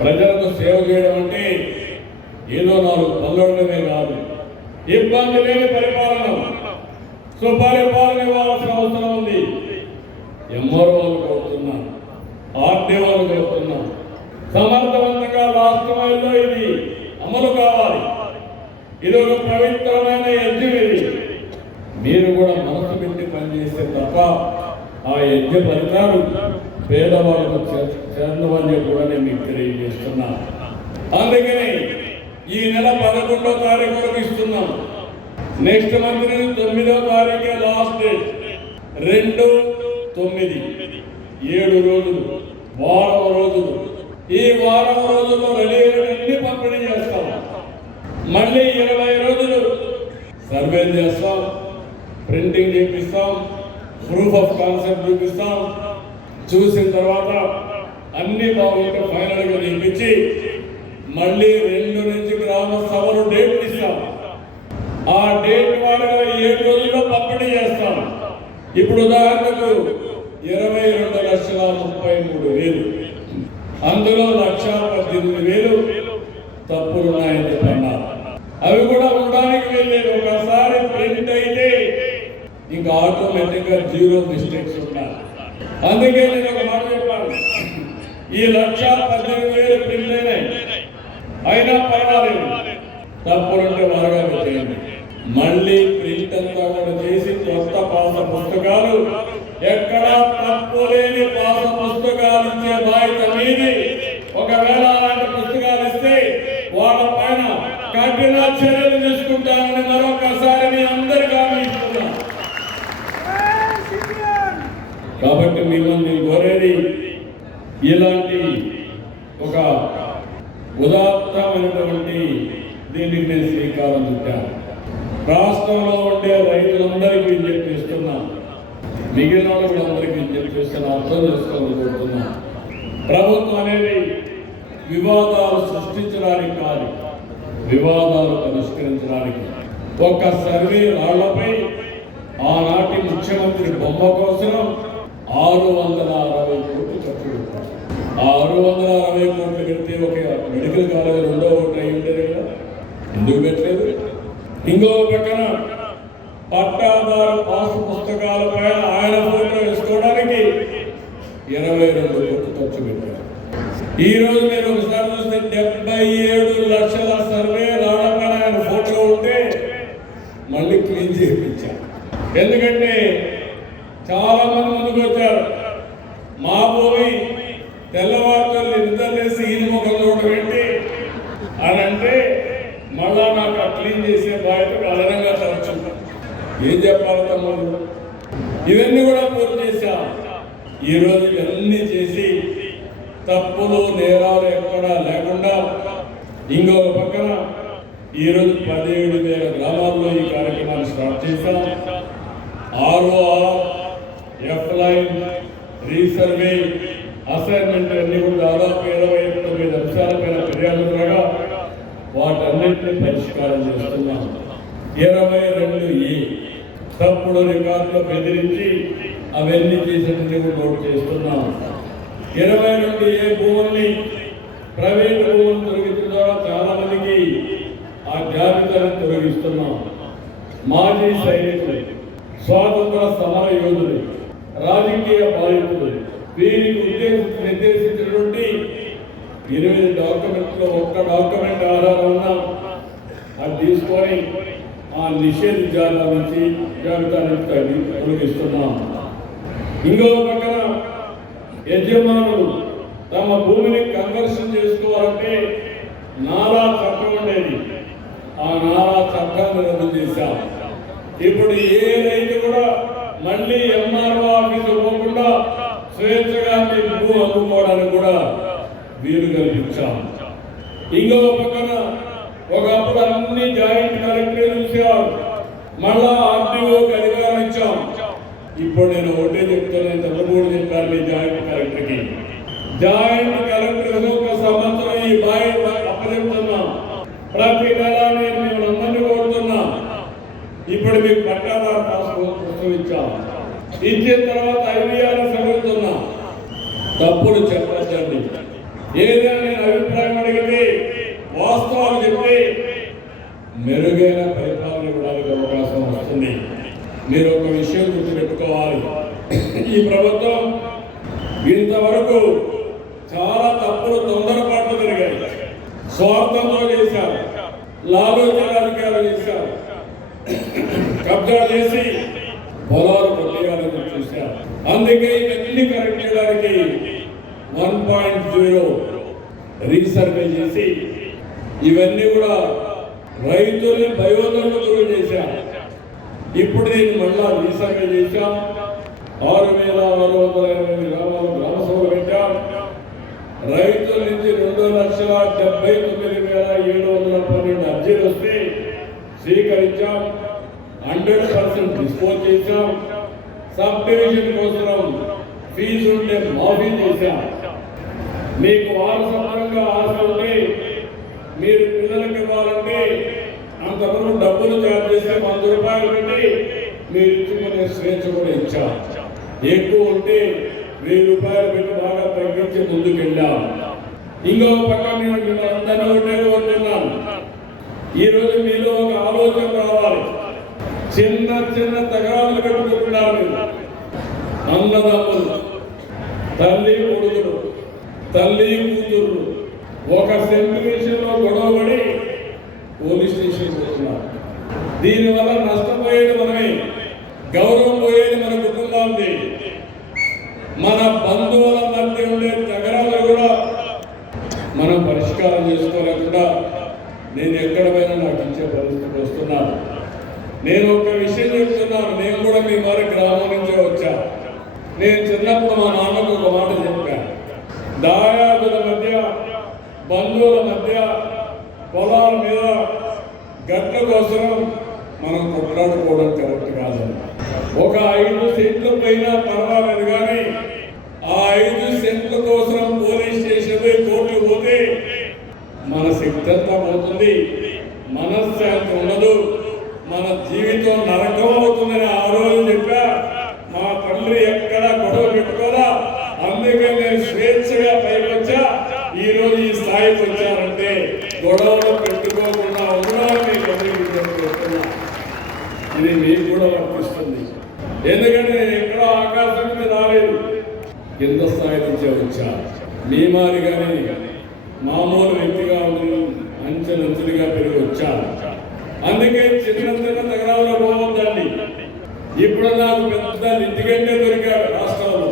ప్రజలకు సేవ చేయడం అంటే ఏదో 4 పనులమే కాదు, ఇబ్బంది లేని పరిపాలన, సుపరిపాలన ఇవ్వాల్సిన అవసరం ఉంది. ఎంఆర్ఓలు కోరుతున్నాం, ఆర్డీఓలు కోరుతున్నాం, సమర్థవంతంగా రాష్ట్రంలో ఇది అమలు కావాలి. ఇది ఒక పవిత్రమైన యజ్ఞం. ఇది మీరు కూడా మనసు పెట్టి పనిచేస్తే తప్ప ఆ యజ్ఞ ఫలితాలు పేదవాళ్ళకు చేరవని కూడా నేను మీకు తెలియజేస్తున్నాను. అందుకని ఈ నెల 11వ తారీఖు వరకు ఇస్తున్నాం. నెక్స్ట్ మంత్ 9వ తారీఖే లాస్ట్ డేట్. 2, 9 7 రోజులు, వారం రోజులు. ఈ వారం రోజుల్లో రెడీ అన్ని పంపిణీ చేస్తాం. మళ్ళీ 20 రోజులు సర్వే చేస్తాం, ప్రింటింగ్ చేపిస్తాం, ప్రూఫ్ ఆఫ్ కాన్సెప్ట్ చూపిస్తాం. చూసిన తర్వాత అన్ని బాగుంటే ఫైనల్గా చేయించి మళ్ళీ 2 నుంచి గ్రామ సభలు డేట్ ఇస్తాం. ఆ డేట్ వారిగా 7 రోజుల్లో పంపిణీ చేస్తాం. ఇప్పుడు ఉదాహరణకు 22,33,000, అందులో 1,18,000 తప్పులున్నాయని చెప్పన్నారు. అవి కూడా ఉండడానికి వెళ్ళేది. ఒకసారి ప్రింట్ అయితే ఇంకా ఆటోమేటిక్ గా 0 మిస్టేక్స్ ఉన్నాయి. అందుకే నేను ఒక మాట చెప్పాను, ఈ 1,18,000 ప్రింట్ అయినా పర్వాలేదు, తప్పులుంటే వారుగా చేయండి. మళ్ళీ ప్రింట్ అంతా కూడా చేసి కొత్త పాస పుస్తకాలు, ఎక్కడా తప్పు లేని పాస పుస్తకాలు ఇచ్చే బాధ్యత మీది. ఒకవేళ అలాంటి పుస్తకాలు ఇస్తే వాళ్ళ పైన కఠిన చర్యలు తీసుకుంటామని మరొకసారి మీ అందరికీ హామీ ఇస్తున్నాం. కాబట్టి మిమ్మల్ని కోరేది ఇలాంటి ఒక ఉదాత్తమైనటువంటి దీనికి నేను శ్రీకారం చుట్టాను. రాష్ట్రంలో ఉండే రైతులందరికీ విజ్ఞప్తి ఇస్తున్నాం, మిగిలిన వాళ్ళకి అందరికీ విజ్ఞప్తి ఇస్తున్నా, అర్థం చేసుకోవాలని కోరుతున్నాం. ప్రభుత్వం అనేది వివాదాలు సృష్టించడానికి కాదు, వివాదాలు పరిష్కరించడానికి. ఒక్క సర్వే రాళ్లపై ఆనాటి ముఖ్యమంత్రి బొమ్మ కోసం 660 కోట్లు ఖర్చు పెట్టారు. 660 కోట్లు పెడితే ఒక మెడికల్ కాలేజ్ 2వ ఒకటి అయి ఉండేది కదా, ఎందుకు పెట్టలేదు? ఇంకో పక్కన పట్టాదారు పాసు పుస్తకాల పైన ఆయన ఫోటో వేసుకోవడానికి 22 కోట్లు ఖర్చు పెట్టారు. ఈ రోజు మీరు ఒకసారి చూస్తే 77 లక్షల సర్వే రావడం ఆయన ఫోటో ఉంటే మళ్ళీ క్లీన్ చేయించారు. ఎందుకంటే చాలా మంది ముందుకు వచ్చారు, మా భూమి తెల్లవారుతో నిద్రలేసి ఈది ముఖంలో పెట్టి అని అంటే మళ్ళా నాకు క్లీన్ చేసే బాధ్యత అదనంగా తరచు. ఏం చెప్పాలి తమ్ముడు? ఇవన్నీ కూడా పూర్తి చేశాం. ఈరోజు ఇవన్నీ చేసి తప్పులు నేరాలు ఎక్కడా లేకుండా ఇంకో పక్కన ఈరోజు 17,000 గ్రామాల్లో ఈ కార్యక్రమాన్ని స్టార్ట్ చేశాం. ROR, F line, resurvey, assignment అన్ని కూడా దాదాపు 29 అంశాలపైన ఫిర్యాదు రాగా వాటన్నింటినీ పరిష్కారం చేస్తున్నాం. 22A తప్పుడు రికార్డులు బెదిరించి అవన్నీ చేసేటట్టు నోట్ చేస్తున్నాం. 22A భూముల్ని ప్రైవేట్ భూములు తొలగించడం ద్వారా చాలా మందికి ఆ జాబితాను తొలగిస్తున్నాం. మాజీ సైనికులు, స్వాతంత్ర సమర యోధులు, రాజకీయ బాధితులు, వీరికి నిర్దేశించినటువంటి 8 డాక్యుమెంట్లో ఒక్క డాక్యుమెంట్ ఆధారం ఉన్నా అది తీసుకొని ఆ నిషేధ జాబితా నుంచి తొలగిస్తున్నాం. ఇంకో పక్కన యజమానులు తమ భూమిని కన్వర్షన్ చేసుకోవాలంటే నాలా చట్టం ఉండేది, ఆ నాలా చట్టాన్ని రద్దు చేశాం. ఇప్పుడు ఏ రైతు కూడా మళ్ళీ ఎంఆర్ఓ ఆఫీసు పోకుండా స్వేచ్ఛగా మీ భూ అమ్ముకోవడానికి కూడా వీలు కల్పించాం. ఇంకో పక్కన ఒకప్పుడు అన్ని జాయింట్ కలెక్టరే చూసేవారు, మళ్ళా ఆర్డీఓకి అధికారం ఇచ్చాం. ఇప్పుడు నేను ఒకటే చెప్తున్నాను, చంద్రబాబు చెప్పారు మీ జాయింట్ కలెక్టర్కి. జాయింట్ కలెక్టర్ ఒక సంవత్సరం ఈ బాయ్ అప్పచెప్తున్నాం. ప్రతి నెల నేను మిమ్మల్ని అందరినీ కోరుతున్నా, ఇప్పుడు మీకు పట్టాదారు పుస్తకం ఇచ్చాం. ఇచ్చిన తర్వాత IVR చదువుతున్నా. తప్పులు చెప్పచ్చండి, ఏదైనా నేను అభిప్రాయం అడిగితే వాస్తవాలు చెప్తే మెరుగైన పరిపాలన ఇవ్వడానికి అవకాశం వస్తుంది. మీరు ఒక విషయం గుర్తుపెట్టుకోవాలి, ఈ ప్రభుత్వం ఇంతవరకు చాలా తప్పులు తొందరపాట్లు జరిగాయి. స్వార్థంతో చేశారు, లాలూచి రాజకీయాలు చేశారు, కబ్జా చేసి పొలాలు కొట్టేయాలని చూశారు. అందుకే ఇవన్నీ కరెక్ట్ చేయడానికి 1.0 రీసర్వే చేసి ఇవన్నీ కూడా రైతుల్ని భయోందనకు గురి చేశారు. ఇప్పుడు దీన్ని మళ్ళా రీసర్వే చేశాం. 6,628 గ్రామాలు గ్రామ సభలు పెట్టాం. రైతుల నుంచి 2,79,712 అర్జీలు వస్తే స్వీకరించాం. 100% డిస్పోజ్ చేశాం. సబ్ డివిజన్ కోసం ఫీజు ఉంటే మాఫీ చేశాం. మీకు వారసత్వంగా ఆశ ఉంటే మీరు పిల్లలకి ఇవ్వాలంటే అంతవరకు డబ్బులు చార్జ్ చేస్తే 100 రూపాయలు పెట్టి మీరు ఇచ్చుకునే స్వేచ్ఛ కూడా ఇచ్చాం. ఎక్కువ ఉంటే 1000 రూపాయలు పెట్టి బాగా తగ్గించి ముందుకు వెళ్ళాం. ఇంకో పక్క నేను అందరినీ ఒకటే కోరుతున్నాను, ఈరోజు మీలో ఒక ఆలోచన రావాలి. చిన్న చిన్న తగాదాలు పెట్టుకుంటున్నారు. అన్నదమ్ములు, తల్లి కొడుకులు, తల్లి కూతురు ఒక సెంటు విషయంలో గొడవపడి పోలీస్ స్టేషన్ పోతున్నారు. దీనివల్ల నష్టపోయేది మనమే, గౌరవం పోయేది మన కుటుంబాన్ని. మన బంధువుల మధ్య ఉండే తగరాలు కూడా మనం పరిష్కారం చేసుకోలేకుండా నేను ఎక్కడ పోయినా నాకు ఇచ్చే పరిస్థితికి వస్తున్నాను. నేను ఒక విషయం చెప్తున్నాను, నేను కూడా మీ వారి గ్రామం నుంచే వచ్చా. నేను చిన్నప్పుడు మా నాన్నకు ఒక మాట చెప్పాను, దాయాదుల మధ్య బంధువుల మధ్య పొలాల మీద గట్ల కోసం మనం కొట్లాడుకోవడం కరెక్ట్ కాదని. ఒక 5 సెంట్లు పోయినా పర్వాలేదు, కానీ ఆ 5 సెంట్ల కోసం పోలీస్ స్టేషన్ కోర్టు పోతే మన శక్తి అంతా పోతుంది, మనశ్శాంతి ఉండదు, మన జీవితం నరకం అవుతుందని ఆ రోజు చెప్పా. మా తండ్రి ఎక్కడా గొడవ పెట్టుకోరా, అందుకే నేను స్వేచ్ఛగా పైకి వచ్చా. ఈ రోజు ఈ స్థాయికి వచ్చారంటే గొడవలు పెట్టుకోకుండా ఉండడం మీకు అందరికీ చెప్తున్నా. ఇది మీకు కూడా వర్తిస్తుంది. ఎందుకంటే నేను ఎక్కడో ఆకాశం మీద రాలేదు, కింద స్థాయి నుంచే వచ్చా. మీ మాదిరిగానే మామూలు వ్యక్తిగా అంచెలంచెలుగా పెరిగి వచ్చాను. అందుకే చిన్న చిన్న నగరాల్లో పోవద్దండి. ఇప్పుడు నాకు పెద్ద లిటిగెంటే దొరికాడు, రాష్ట్రంలో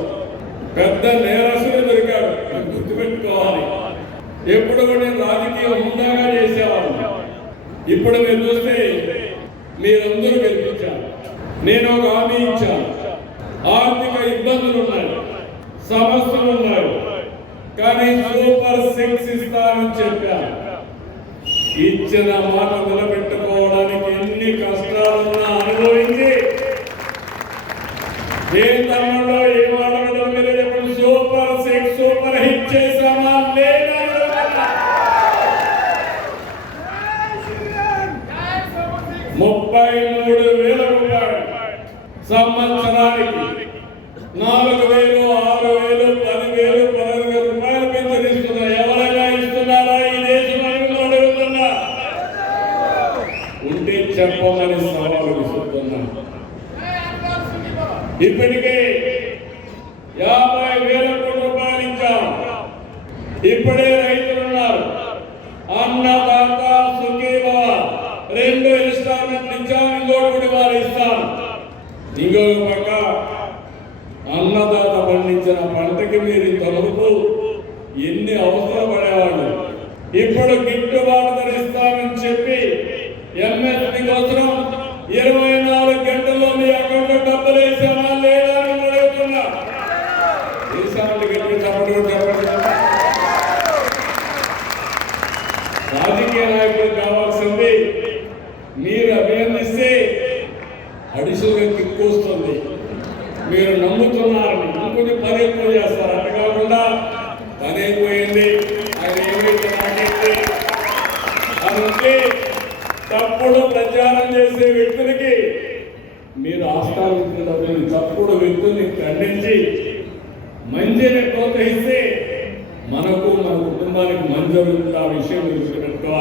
పెద్ద నేరస్తులు దొరికాడు. గుర్తుపెట్టుకోవాలి, ఎప్పుడు నేను రాజకీయం హుందాగా చేసేవాళ్ళు. ఇప్పుడు మీరు చూస్తే మీరందరూ గెలిపించారు. నేను ఒక హామీ ఇచ్చాను, ఆర్థిక ఇబ్బందులు ఉన్నాయి, సమస్యలు ఉన్నాయి, కానీ సూపర్ 6 ఇస్తానని చెప్పాను. ఇచ్చిన మాట నిలబెట్టుకోవడానికి ఎన్ని కష్టాలున్నా అనుభవించి ఏ తమ్ముడో ఏ మాటలో మీరు చెప్పండి, సూపర్ 6 సూపర్ హిట్ చేశామా లేదా? 33,000 రూపాయలు సంవత్సరానికి 4,000, 6,000, 10,000, 15,000 రూపాయలు పెన్షన్ ఇస్తున్నా. ఎవరైనా ఇస్తున్నారా ఈ దేశంలో? అడుగుతున్నా, ఉంటే చెప్పమని సవాలు విసురుతున్నా. ఇప్పటికే 50,000 కోట్ల రూపాయలు ఇచ్చాం. ఇప్పుడే రైతులు ఉన్నారు, అన్నదాత సుఖీభవ 2 ఇన్స్టాల్మెంట్ ఇచ్చాం, ఇంకోటి వారు ఇస్తాను. ఇంకొక పక్క అన్నదాత పండించిన పంటకి మీరు తలుపు ఎన్ని అవసరపడేవాళ్ళు. ఇప్పుడు గిట్టుబాటు ధరిస్తామని చెప్పి ఎంఎస్పీ కోసం 24 గంటల్లో మీ అకౌంట్లో డబ్బులు వేసామా లేదా అని అడుగుతున్నా. వేసామంటే గట్టిగా చెప్పండి. రాజకీయ నాయకులు కావాల్సింది మీరు అభినందిస్తే అడిషనల్గా కిక్ వస్తుంది, మీరు నమ్ముతున్నారని ఇంకొంచెం పని ఎక్కువ చేస్తారు. అట్లా కాకుండా పని అయిపోయింది, ఆయన ఏమైతే నాకైతే అందుకే తప్పుడు ప్రచారం చేసే వ్యక్తులకి మీరు ఆస్థానించినప్పుడు తప్పుడు వ్యక్తుల్ని ఖండించి మంచిని ప్రోత్సహిస్తే మనకు మన కుటుంబ కుటుంబానికి మంచి జరుగుతుంది. ఆ విషయం మీరు గుర్తుపెట్టుకోవాలి.